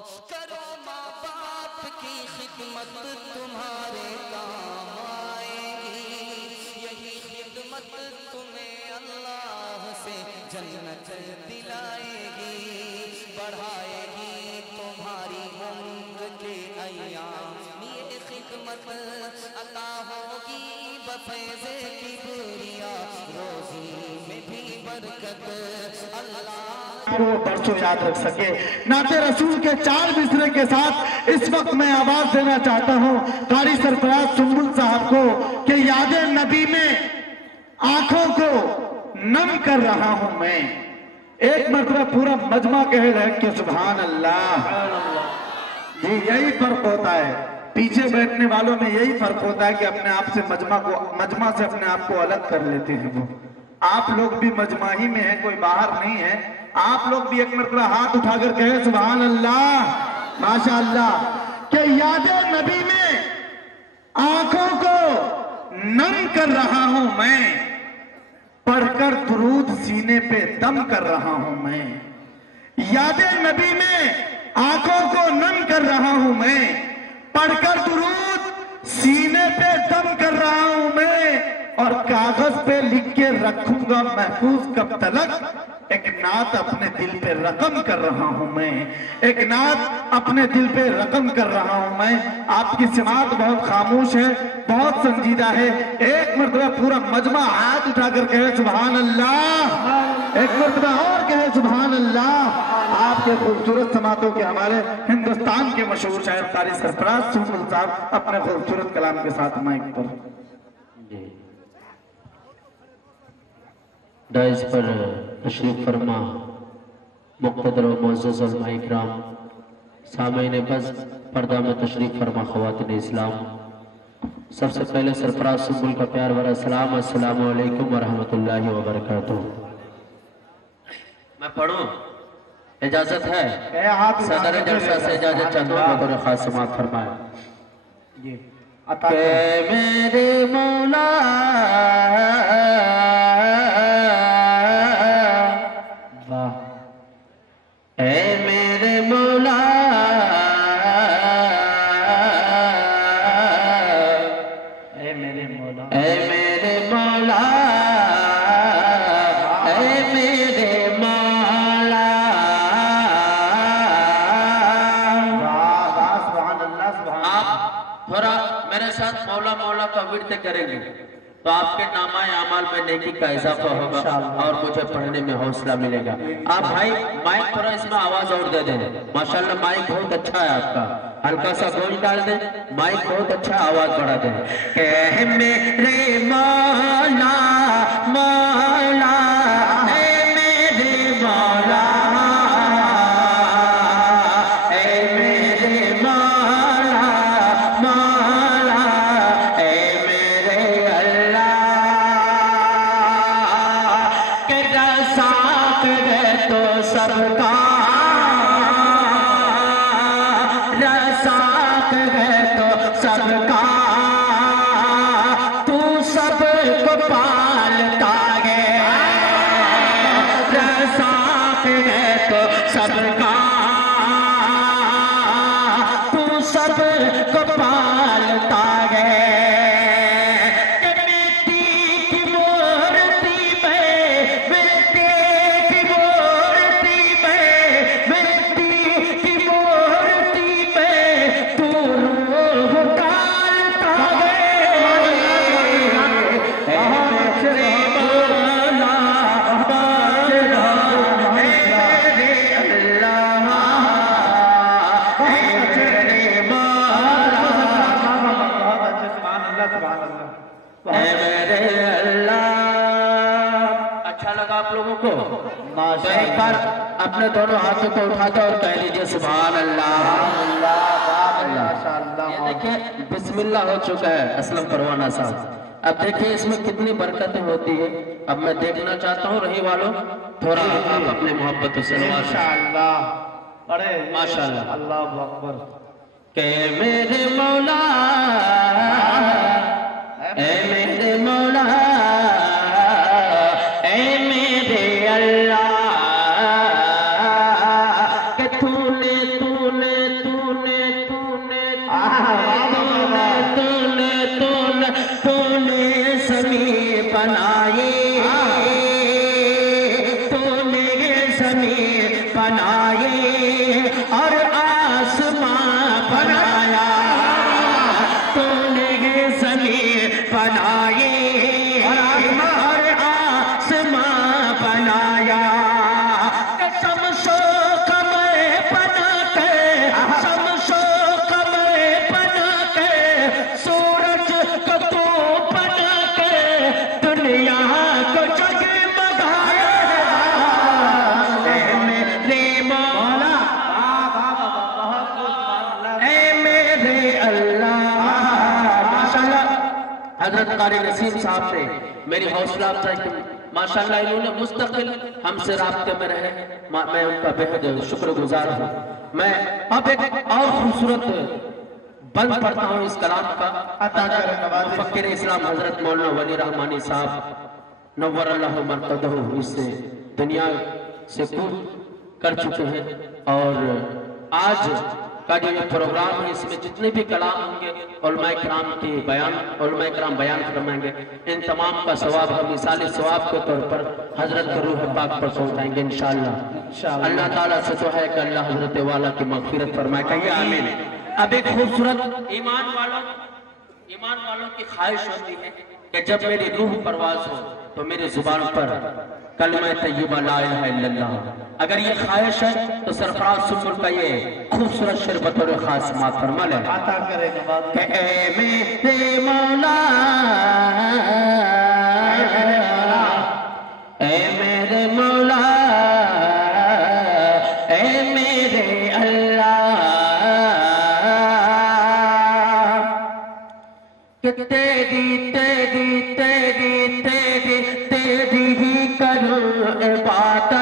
کرو ماں باپ کی خدمت تمہارے کام آئے گی، یہی خدمت تمہیں اللہ سے جنت دلائے گی، بڑھائے گی تمہاری عمر کے ایام، یہ خدمت عطا ہوگی بفیض کبریا، روزی میں بھی برکت اللہ وہ برسوں یاد رکھ سکے۔ نعت رسول کے 4 مصرعے کے ساتھ اس وقت میں آواز دینا چاہتا ہوں قاری سرفراز سنبل صاحب کو کہ یاد نبی میں آنکھوں کو نم کر رہا ہوں میں۔ ایک مرتبہ پورا مجمع کہے گا کہ سبحان اللہ۔ جی یہی فرق ہوتا ہے، پیچھے بیٹھنے والوں میں یہی فرق ہوتا ہے کہ اپنے آپ سے مجمع سے اپنے آپ کو الگ کر لیتے ہیں وہ۔ آپ لوگ بھی مجمع ہی میں ہیں، کوئی باہر نہیں ہے، آپ لوگ بھی ایک مرتبہ ہاتھ اٹھا کر کہے سبحان اللہ، ماشاءاللہ، کہ یاد نبی میں آنکھوں کو نم کر رہا ہوں میں، پڑھ کر درود سینے پہ دم کر رہا ہوں میں۔ یاد نبی میں آنکھوں کو نم کر رہا ہوں میں، پڑھ کر درود سینے پہ دم کر رہا ہوں میں، اور کاغذ پہ لکھ کے رکھوں گا محفوظ کب تلک، ایک نعت اپنے دل پہ رقم کر رہا ہوں میں، ایک نعت اپنے دل پہ رقم کر رہا ہوں میں۔ آپ کی سماعت بہت خاموش ہے، بہت سنجیدہ ہے، ایک مرتبہ پورا مجمع ہاتھ اٹھا کر کہے سبحان اللہ، ایک مرتبہ اور کہے سبحان اللہ۔ آپ کے خوبصورت سماعتوں کے ہمارے ہندوستان کے مشہور شاعر قاری سرفراز سنبل صاحب اپنے خوبصورت کلام کے ساتھ مائک پر۔ دائز پر تشریف فرما مقتدر و معزز علماء اکرام، سامعین بز پردہ میں تشریف فرما خواتین اسلام، سب سے پہلے سرفراز سنبل کا پیار بھرا سلام، السلام علیکم ورحمۃ اللہ وبرکاتہ۔ میں پڑھوں؟ اجازت ہے؟ صدر جلسہ سے اجازت چاہتا ہوں، بطور خاص سماعت فرمائے کہ میرے مولا اے میرے مولا اے میرے مولا اے میرے مولا اے میرے مولا، آپ تھوڑا میرے ساتھ مولا مولا کا ورد کریں گے تو آپ کے نامہ اعمال میں نیکی کا اضافہ ہوگا اور مجھے پڑھنے میں حوصلہ ملے گا۔ آپ بھائی مائک تھوڑا اس میں آواز اور دے دیں، ماشاءاللہ مائک بہت اچھا ہے آپ کا، ہلکا سا گول ڈال دیں، مائک بہت اچھا، آواز بڑھا دیں کہ میرے مولا مولا اے میرے مولا اے میرے مولا مولا اے میرے اللہ کہ رزاق ہے تو سب کا، رزاق ہے تو سب کا، تو سب کو پالتا ہے، رزاق ہے تو سب کا، تو سب کو پالتا ہے۔ اچھا لگا آپ لوگوں کو؟ تو ایک بار اپنے دونوں ہاتھوں کو اٹھاتے اور کہہ لیجئے سبحان اللہ۔ یہ دیکھیں بسم اللہ ہو چکا ہے اسلم پروانہ صاحب، اب دیکھیں اس میں کتنی برکتیں ہوتی ہیں۔ اب میں دیکھنا چاہتا ہوں رہی والوں تھوڑا آپ اپنے محبت سے ماشاءاللہ اللہ اکبر کہ میرے مولا اے میرے مولا اے میرے اللہ کہ تو نے اللہ ماشاءاللہ حضرت قاری نسیم صاحب نے میری حوصلہ افزائی کی ماشاءاللہ انہوں نے مستقل ہم سے رابطے میں رہے میں ان کا بہت شکر گزار ہوں میں اب ایک اور خوبصورت بند پڑھتا ہوں اس کلام کا مفکر اسلام حضرت مولانا ولی رحمانی صاحب نور اللہ مرقدہ اس دنیا سے کود کر چکے ہیں اور آج کا جو یہ پروگرام ہے اس میں جتنے بھی کلام ہوں گے علماء کرام بیان فرمائیں گے ان تمام کا ثواب ہم مثال ثواب کے طور پر حضرت روح پاک پر پہنچائیں گے انشاءاللہ اللہ تعالیٰ سے تو ہے کہ اللہ حضرت والا کی مغفرت فرمائے کہیے آمین اب ایک خوبصورت ایمان والوں کی خواہش ہوتی ہے کہ جب میری روح پرواز ہو تو میری زبان پر کلمہ طیبہ لا الہ الا اللہ اگر یہ خواہش ہے تو سرفراز سنبل کا یہ خوبصورت شعر بطور خاص سماعت فرما لیں کہ اے میرے مولا اے میرے مولا اے میرے اللہ کہ تیری تیری تیری تیری تیری ہی کروں عبادت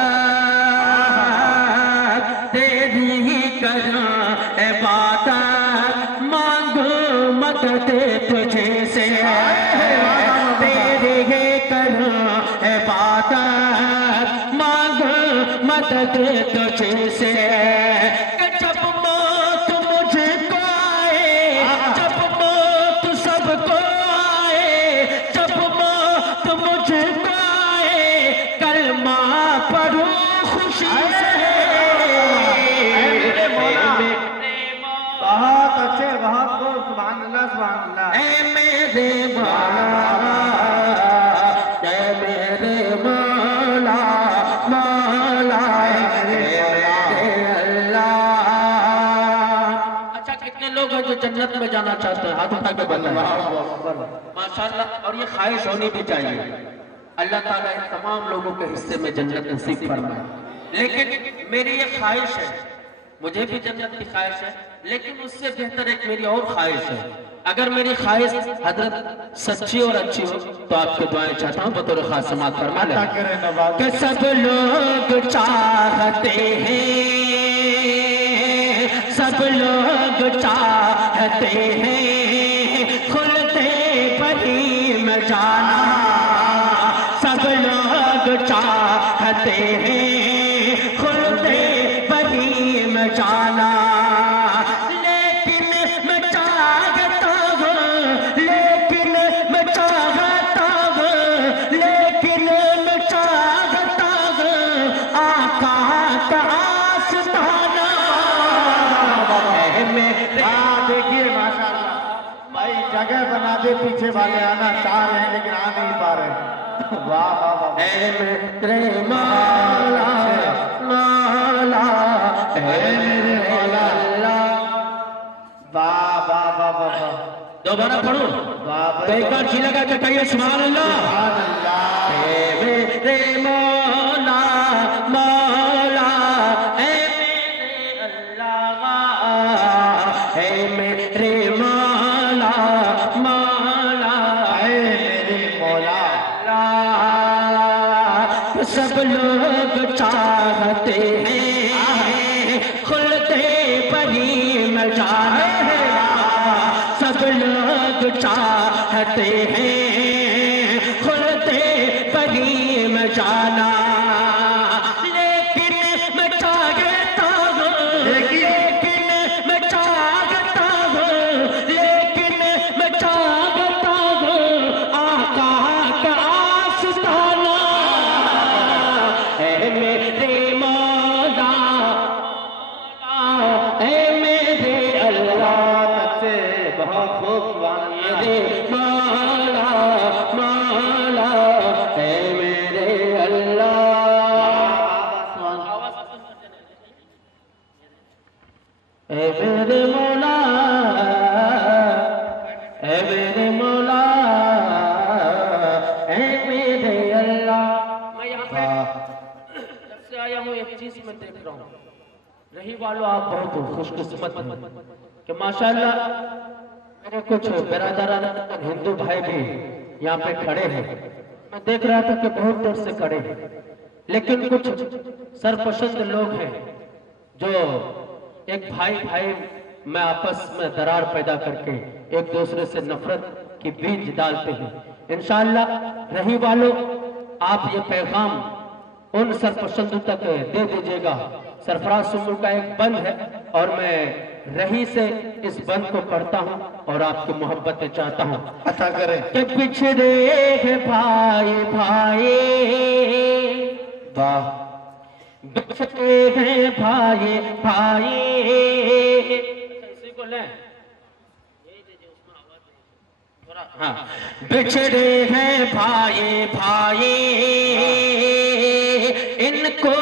تیری ہی کروں عبادت مانگوں مدد تجھے سے تیری ہی کروں عبادت مانگوں مدد تجھے سے جو جنت میں جانا چاہتے ہیں ہاتھ اٹھا کے بتائیں ماشاءاللہ اور یہ خواہش ہونی بھی چاہیے اللہ تعالیٰ ان تمام لوگوں کے حصے میں جنت نصیب فرمائے لیکن میری یہ خواہش ہے مجھے بھی جنت کی خواہش ہے لیکن اس سے بہتر ایک میری اور خواہش ہے اگر میری خواہش حضرت سچی اور اچھی ہو تو آپ کے دعائیں چاہتا ہوں بطور خاص سماعت فرما لیں کہ سب لوگ چاہتے ہیں سب لوگ چاہتے ہیں خلد بری میں جانا سب لوگ چاہتے ہیں خلد بری میں جانا لیکن میں چاہتا ہوں لیکن میں چاہتا ہوں لیکن میں چاہتا ہوں آقا کا آستانہ دیکھیے ماشاءاللہ بھائی جگہ بنا دے پیچھے والے آنا چاہ رہے ہیں لیکن آ نہیں پا رہے واہ واہ واہ اے میرے مولا مولا اے میرے مولا واہ واہ واہ واہ واہ دوبارہ پڑھو تو ایک بار جی لگا کہ کہیے سبحان اللہ اے میرے مولا مولا اے میرے اللہ اے میرے مولا مولا اے میرے مولا سب لوگ چاہتے ہیں خلد بری میں جانا سب لوگ چاہتے ہیں خلد بری میں جانا لیکن میں چاہتا ہوں لیکن میں چاہتا ہوں لیکن میں چاہتا ہوں آقا کا آستانہ اے میرے مولا اے میرے اللہ بہت خوب میرے مولا مولا اے میرے اللہ اے میرے مولا اے میرے مولا اے میرے اللہ میں یہاں پہ جب سے آیا ہوں ایک چیز میں دیکھ رہا ہوں رہی والوں آپ بہت خوش قسمت ہیں کہ ماشاءاللہ میرے کچھ برادران ہندو بھائی بھی یہاں پہ کھڑے ہیں. میں دیکھ رہا تھا کہ بہت دیر سے کھڑے ہیں، لیکن کچھ سرپسند لوگ ہیں جو ایک بھائی میں آپس میں درار پیدا کر کے ایک دوسرے سے نفرت کی بیج ڈالتے ہیں. انشاءاللہ رہی والوں آپ یہ پیغام ان سرپسندوں تک دے دیجئے گا. سرفراز سنبل کا ایک بند ہے اور میں رہی سے اس بند کو پڑھتا ہوں اور آپ کی محبتیں چاہتا ہوں. عطا کریں. کہ بچھڑے ہیں بھائی بھائی، واہ، بچھڑے ہیں بھائی بھائی. اسی کو لیں. ہاں. بچھڑے ہیں بھائی بھائی، ان کو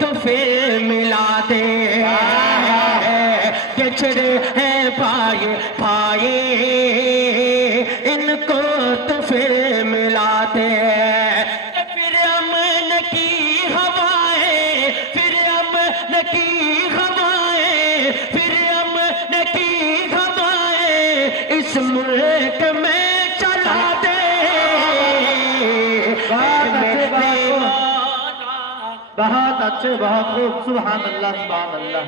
تو پھر ملا دے. بچھڑے ہیں بھائی بھائی، ان کو تو پھر ملا دے. پھر امن کی ہوائیں، پھر امن کی ہوائیں، پھر امن کی ہوائیں اس ملک میں چلا دے. بہت اچھے، بہت خوب. سبحان اللہ، سبحان اللہ.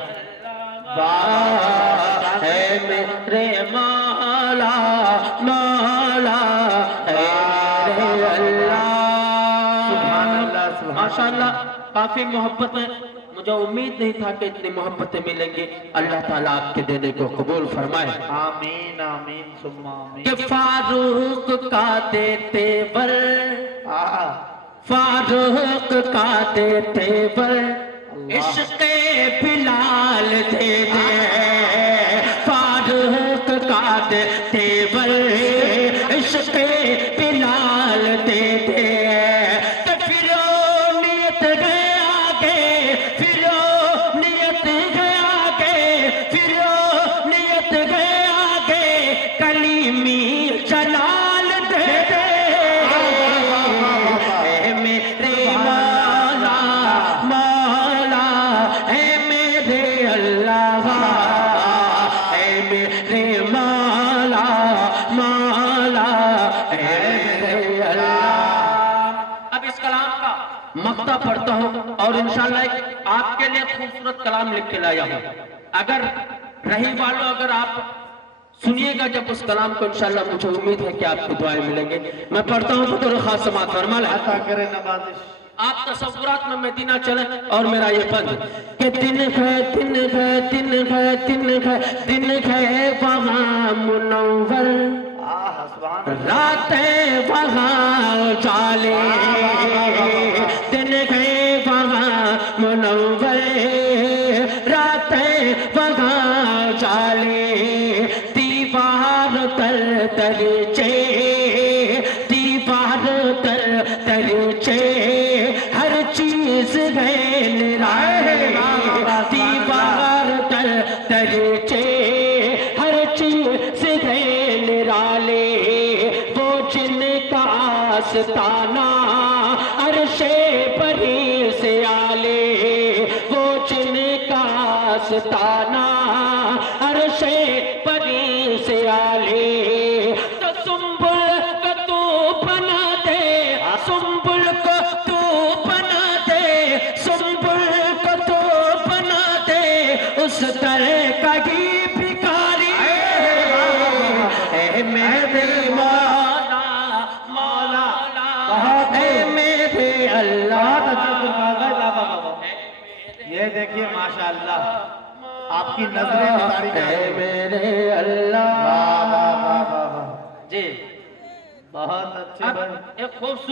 واہ ہے میرے مولا مولا ہے میرے اللہ. سبحان اللہ، سبحان ماشاءاللہ کافی محبت ہے. مجھے امید نہیں تھا کہ اتنی محبتیں ملیں گی. اللہ تعالیٰ آپ کے دینے کو قبول فرمائے. آمین آمین ثم آمین. کہ فاروق کا دیتے بر، آہ، فاروق کا دیتے بر عشق بلال دے دے. فاروق کا دیتے بر عشق بلال دے دے. تو پھرو نیت گئے آگے، پھرو نیت گئے آگے، پھرو نیت گئے آگے کلیمی جلال دے دے. اے میرے مولا مولا، اے میرے اللہ، اے میرے مولا مولا، اے میرے اللہ. اب اس کلام کا مقطع پڑھتا ہوں اور انشاءاللہ ایک آپ کے لیے خوبصورت کلام لکھ کے لایا ہوں. اگر رہی والوں اگر آپ سنیے گا جب اس کلام کو انشاءاللہ مجھے امید ہے کہ آپ کو دعائیں ملیں گے. میں پڑھتا ہوں بطور خاص سماعت فرما لیں. عطا کریں نوازش. آپ تصورات میں مدینہ چلیں اور میرا یہ بند کہ دن ہے دن ہے دن ہے دن ہے دن ہے وہاں منور، آہ، سبحان اللہ. راتیں وہاں جالے. دن ہے وہاں منور، راتیں وہاں جالے. دیوار تر درچے، دیوار تر درچے، ہر چیز ہے نرالے. دیوار تر درچے، ہر چیز ہے نرالے. وہ جن کا آستانہ عرش بری سے آلے، وہ جن کا آستانہ عرش بری سے آلے. تو سنبل کو تو بنا دے، سنبل کو تو بنا دے، سنبل کو تو بنا دے اس طرح کا ہی بھکاری. اے میرے مولا مولا، اے میرے اللہ. یہ دیکھیے ماشاءاللہ آپ کی نظریں اتاری اے جائیں. میرے اللہ. واہ واہ واہ واہ واہ. جی بہت اچھے اب بھائی. ایک خوبصورت